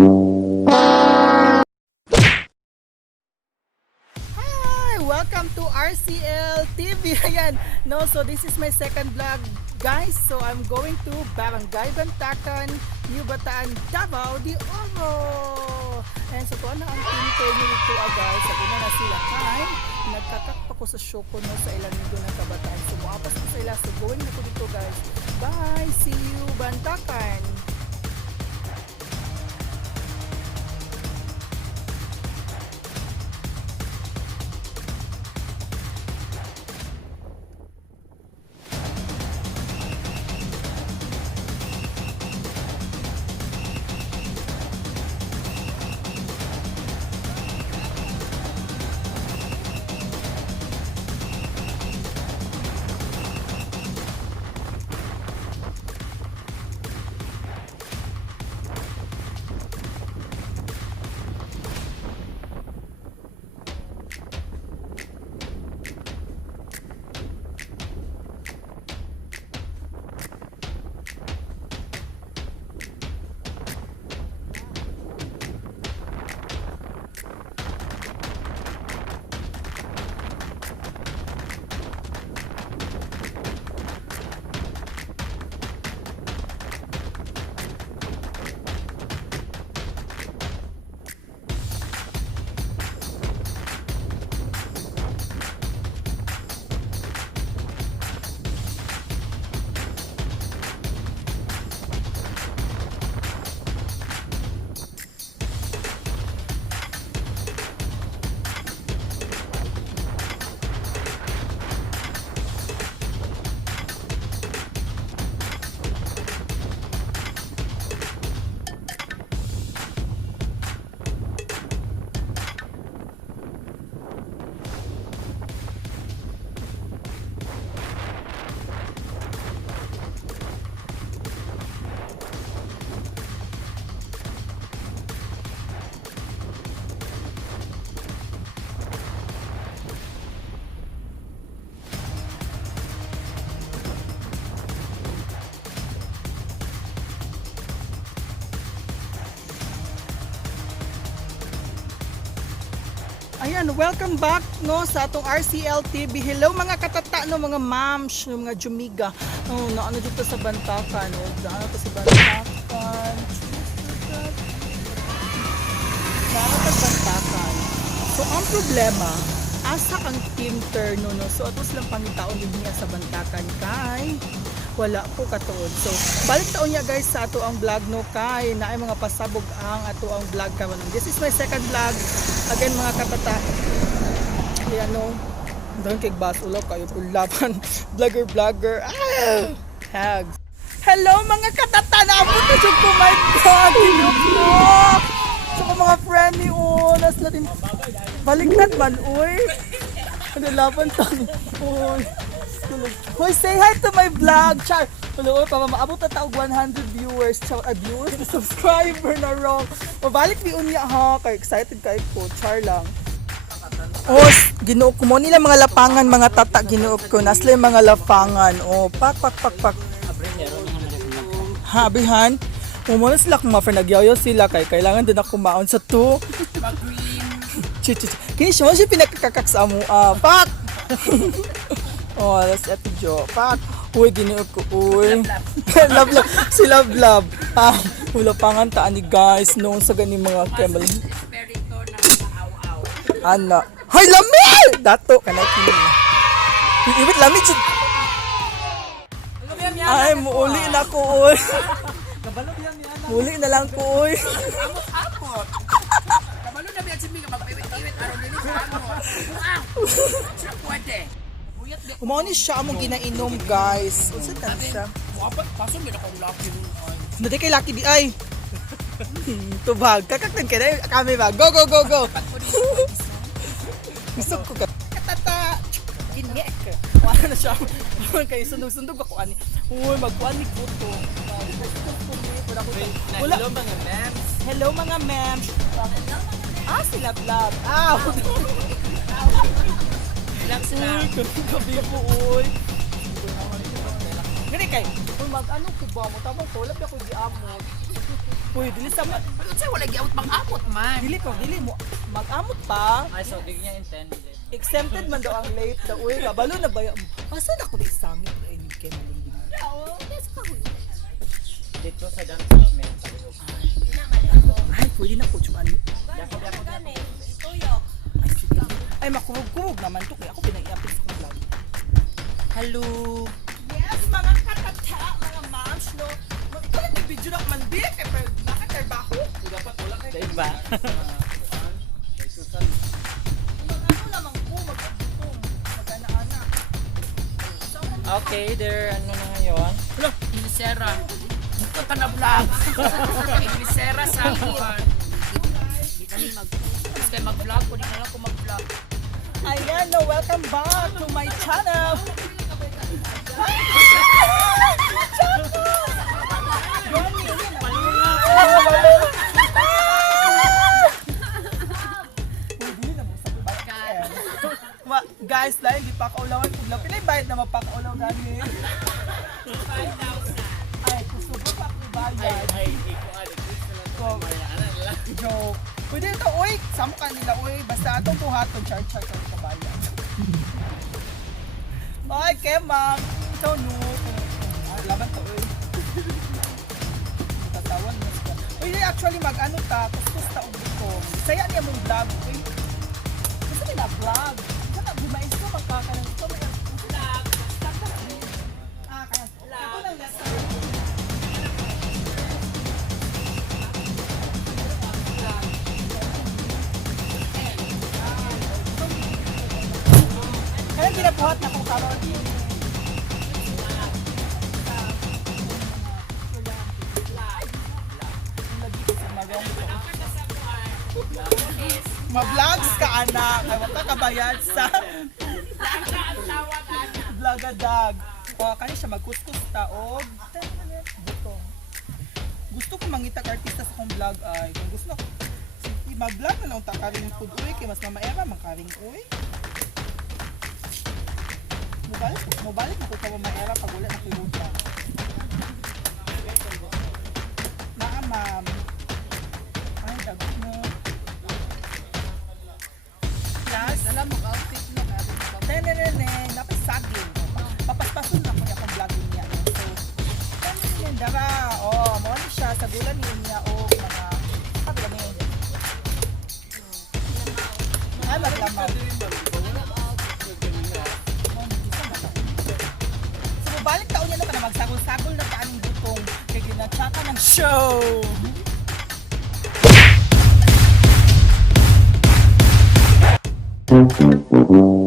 Hi! Welcome to RCL TV. Ayan, no, so this is my second vlog, guys. So I'm going to Barangay Batacan, New Bataan, Davao de Oro. And so kung ano ang team Terno nito, guys, sabi na sila kay nagkakakpa ko sa Shoko no sa ilang linggo ng kabataan. So muapas ko sa ila. So going na ko dito, guys. Bye! See you, Batacan! Ayan, welcome back no sa atong RCL TV. Hello mga katata no, mga mams, no, mga jumiga. Oh, naano dito sa Batacan, no. Naano to sa Batacan. Naano to sa Batacan. So ang problema, asa ang team Terno no. So ato silang pangitaon din niya sa Batacan kay wala po katuod. So balik taon niya, guys, sa ato ang vlog no kay naay mga pasabog ang ato ang vlog karon. This is my second vlog. Again mga katata, ayan no, doon kay Bas Ulaw kayo pulaban, vlogger, hags. Hello mga katata, naabot na dyan ko, my God, look, so mga friend ni Unas natin, baliktad man, uy, nalaban tayo, uy, hoy, say hi to my vlog, char. Hello, maabot na taog 100 viewers, subscriber na wrong. Mabalik di unya ha, kay excited kay ko, char lang. Oh, ginuok ko mo nila mga lapangan, mga tata, ginuok ko. Nasla yung mga lapangan. Oh, pak. Habihan. Muna sila kung ma-friend, nagyayo sila kay kailangan din ako maon sa to. Kini siya pinakakakak sa amo. Pak! Oh, that's eto jo. Pak! Uy, giniog ko, uy. Love. Si Love. Hula pangan taan ni guys noon sa gani mga kemal. Ana. Hay, lami! Dato, kanay kini. Ibit lami. Ay, muuli na ko, uy. Muli na lang ko, uy. Amot. Kabalo na biya si Mika magpiwit-iwit aron dili sa amot. Siya pwede. Umao siya among ginainom, guys. Unsa tan siya? Muapat pason gyud akong lucky nun. Nadi kay lucky di ay. Tubag, kakaktan ka na kami ba? Go. Gusto ko ka. Katata. Ginek. Wala na siya. Kay sundog ako ani. Uy, magkuan ni Kuto. Hello mga ma'ams. Sila vlog. Vlog sila. Gabi po, uy. Gani kay, kung mag-ano ko ba mo, tabang ko, labi ako di amot. Uy, dili sa Pero sa'yo wala giawit pang-amot man. dili mo mag-amot pa. Ay, so, di niya intend. Exempted man daw ang late daw. Uy, kabalo na ba? Asa na ko di sangit ay ni Ken Malindi. Dito sa dance equipment. Ay, pwede na po chuman. Dako. Ay, sige. Ay, makurog-kurog naman to. Kaya ako pinaiapis ko vlog. Hello. Yes, mga katata, mga moms, no? Magpalit yung video na man di. Kaya nakatrabaho. Dapat wala kayo. Diba? Ano lamang ko, mag-abutong. Mag-ana-ana. Okay, there, ano na ngayon? Misera. Ito ka na vlog. Misera sa akin. Di kami mag-vlog ko. Di na lang ako mag-vlog. Ayan, no, welcome back to my channel. Guys, dahil di pa kaulawan kung lang. Pinay bayad na mapakaulaw namin. Ay, gusto ko pa akong bayad. Joke. Pwede ito, uy. Samo ka nila, uy. Basta atong buhaton, char-char ka sa bayad. Ay, Kemang. Ikaw, no. Laban to, uy. Tatawan mo siya. Uy, actually, mag-ano ta. Kuskus ta og dito. Saya niya mong vlog, uy. Gusto nila vlog. Gusto na, bumais ko, magkakaroon ito. Vlog. Ah, kaya. Ito lang nasa. Kaya ginabuhat na kung karoon. Ma-vlogs ka, anak. Ay, wag ka kabayad sa vlogadag. O, kaya siya magkuskus taog. Butong. Gusto ko mangitag artista sa kong vlog ay. Kung gusto ko, sige, mag-vlog na lang takaring food uy. Kaya mas mamaera, mangkaring uy. Mubalik mo ko ka mamaera pag wala na kiluta. Ma'am. Ay, dagot mo. Plus, alam mo, outfit mo na. Dapat saging. Papaspasun na ko niya kung vlogin niya. So, yan, dara. O, mo ni siya. Sagulan niya o mga paglamin. Ay, maglamaw. So, balik taon niya na magsagol-sagol na kaaning butong. Kaya ginatsaka ng show. Thank you.